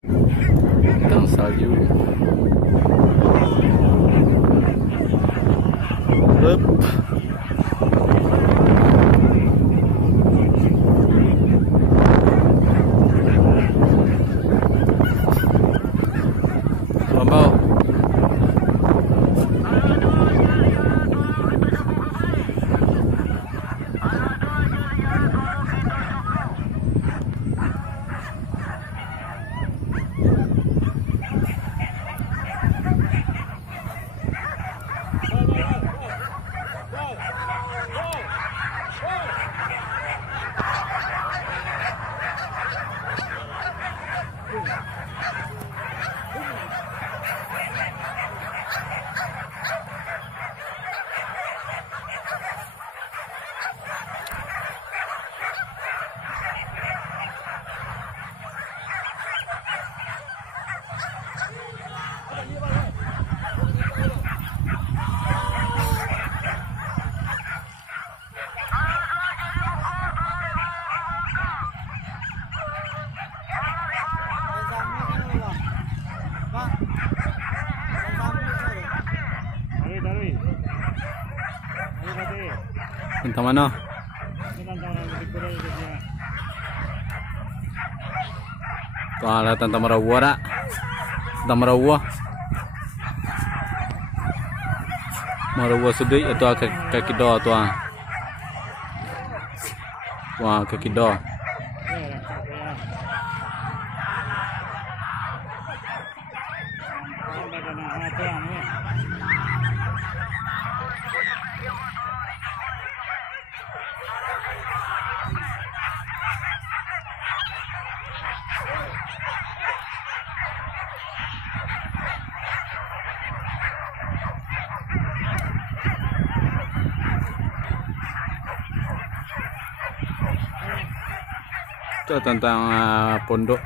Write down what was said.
Tentang salju. Up. Bambau. Tentang mana? Tuan lah tentang Marawa tak? Tentang Marawa. Marawa sedih atau kaki doa tuan. Wah kaki doa. Itu tentang pondok.